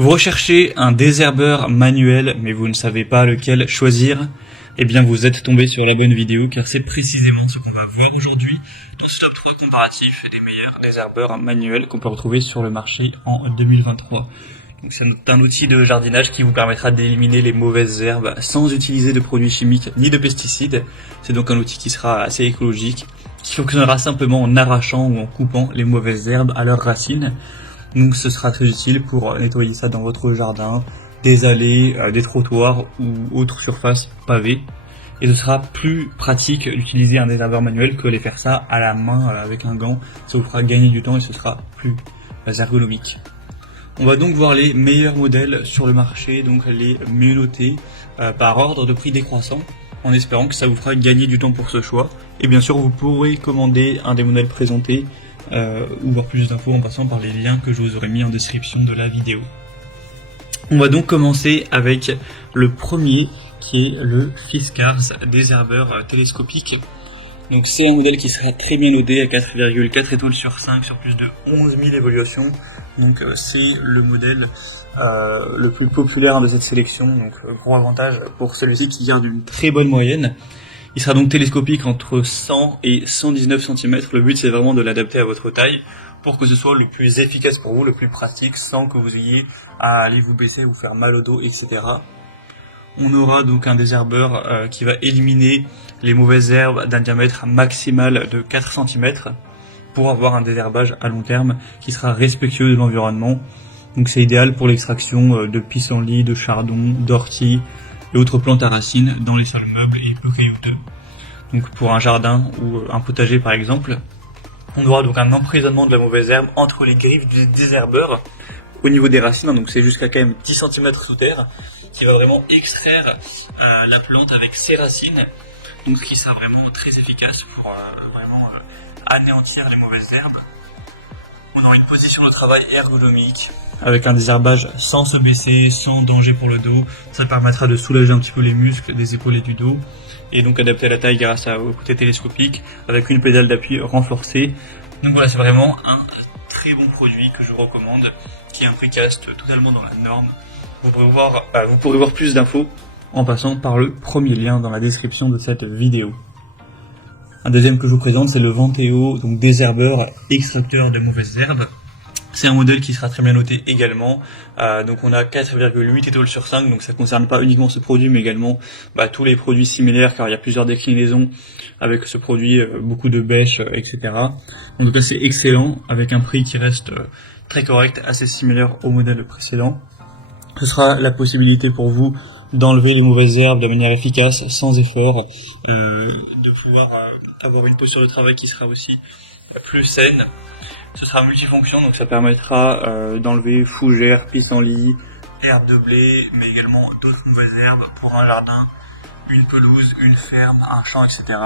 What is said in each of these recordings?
Vous recherchez un désherbeur manuel, mais vous ne savez pas lequel choisir? Eh bien, vous êtes tombé sur la bonne vidéo, car c'est précisément ce qu'on va voir aujourd'hui dans ce top 3 comparatif des meilleurs désherbeurs manuels qu'on peut retrouver sur le marché en 2023. Donc, c'est un outil de jardinage qui vous permettra d'éliminer les mauvaises herbes sans utiliser de produits chimiques ni de pesticides. C'est donc un outil qui sera assez écologique, qui fonctionnera simplement en arrachant ou en coupant les mauvaises herbes à leurs racines. Donc ce sera très utile pour nettoyer ça dans votre jardin, des allées, des trottoirs ou autres surfaces pavées. Et ce sera plus pratique d'utiliser un désherbeur manuel que de faire ça à la main avec un gant. Ça vous fera gagner du temps et ce sera plus ergonomique. On va donc voir les meilleurs modèles sur le marché, donc les mieux notés par ordre de prix décroissant, en espérant que ça vous fera gagner du temps pour ce choix. Et bien sûr, vous pourrez commander un des modèles présentés ou voir plus d'infos en passant par les liens que je vous aurai mis en description de la vidéo. On va donc commencer avec le premier qui est le Fiskars désherbeur télescopique. Donc c'est un modèle qui sera très bien noté à 4,4 étoiles sur 5 sur plus de 11 000 évaluations. Donc c'est le modèle le plus populaire de cette sélection. Donc gros avantage pour celui-ci qui garde une très bonne moyenne. Il sera donc télescopique entre 100 et 119 cm. Le but c'est vraiment de l'adapter à votre taille pour que ce soit le plus efficace pour vous, le plus pratique, sans que vous ayez à aller vous baisser, vous faire mal au dos, etc. On aura donc un désherbeur qui va éliminer les mauvaises herbes d'un diamètre maximal de 4 cm pour avoir un désherbage à long terme qui sera respectueux de l'environnement. Donc c'est idéal pour l'extraction de pissenlits, de chardon, d'orties et autres plantes à racines dans les sols meubles et peu caillouteux. Donc pour un jardin ou un potager par exemple, on aura donc un emprisonnement de la mauvaise herbe entre les griffes du désherbeur au niveau des racines, donc c'est jusqu'à quand même 10 cm sous terre, qui va vraiment extraire la plante avec ses racines, donc ce qui sera vraiment très efficace pour vraiment anéantir les mauvaises herbes. On aura une position de travail ergonomique, avec un désherbage sans se baisser, sans danger pour le dos. Ça permettra de soulager un petit peu les muscles des épaules et du dos, et donc adapter à la taille grâce au côté télescopique, avec une pédale d'appui renforcée. Donc voilà, c'est vraiment un très bon produit que je vous recommande, qui est un prix qui reste totalement dans la norme. Vous pourrez voir plus d'infos en passant par le premier lien dans la description de cette vidéo. Un deuxième que je vous présente, c'est le Venteo, donc désherbeur extracteur de mauvaises herbes. C'est un modèle qui sera très bien noté également. Donc on a 4,8 étoiles sur 5, donc ça ne concerne pas uniquement ce produit, mais également tous les produits similaires, car il y a plusieurs déclinaisons avec ce produit, beaucoup de bêches, etc. En tout cas c'est excellent, avec un prix qui reste très correct, assez similaire au modèle précédent. Ce sera la possibilité pour vous d'enlever les mauvaises herbes de manière efficace, sans effort, de pouvoir avoir une posture de travail qui sera aussi plus saine. Ce sera multifonction, donc ça permettra d'enlever fougères, pissenlits, herbes de blé, mais également d'autres mauvaises herbes pour un jardin, une pelouse, une ferme, un champ, etc.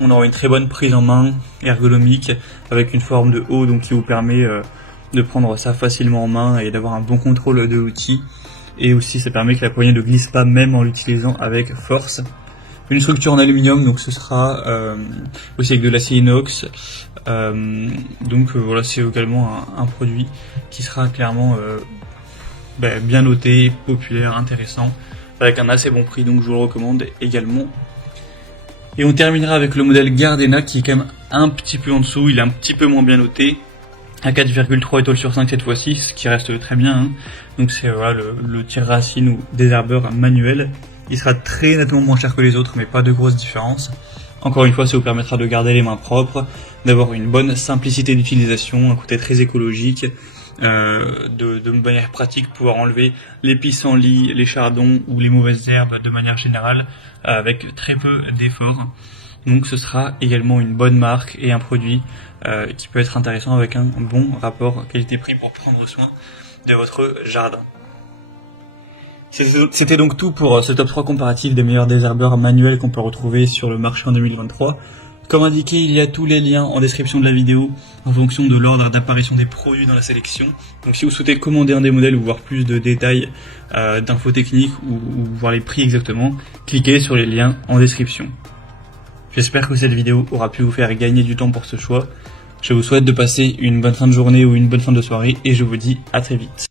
On aura une très bonne prise en main ergonomique avec une forme de haut, donc qui vous permet de prendre ça facilement en main et d'avoir un bon contrôle de l'outil. Et aussi ça permet que la poignée ne glisse pas même en l'utilisant avec force. Une structure en aluminium, donc ce sera aussi avec de l'acier inox. Voilà, c'est également un produit qui sera clairement bien noté, populaire, intéressant, avec un assez bon prix, donc je vous le recommande également. Et on terminera avec le modèle Gardena qui est quand même un petit peu en dessous, il est un petit peu moins bien noté, à 4,3 étoiles sur 5 cette fois-ci, ce qui reste très bien, hein. Donc c'est voilà, le tire-racine ou désherbeur manuel. Il sera très nettement moins cher que les autres, mais pas de grosse différence. Encore une fois, ça vous permettra de garder les mains propres, d'avoir une bonne simplicité d'utilisation, un côté très écologique, de manière pratique, pouvoir enlever les pissenlits, les chardons ou les mauvaises herbes de manière générale, avec très peu d'efforts. Donc ce sera également une bonne marque et un produit qui peut être intéressant avec un bon rapport qualité-prix pour prendre soin de votre jardin. C'était donc tout pour ce top 3 comparatif des meilleurs désherbeurs manuels qu'on peut retrouver sur le marché en 2023. Comme indiqué, il y a tous les liens en description de la vidéo en fonction de l'ordre d'apparition des produits dans la sélection. Donc si vous souhaitez commander un des modèles ou voir plus de détails, d'infos techniques ou voir les prix exactement, cliquez sur les liens en description. J'espère que cette vidéo aura pu vous faire gagner du temps pour ce choix. Je vous souhaite de passer une bonne fin de journée ou une bonne fin de soirée et je vous dis à très vite.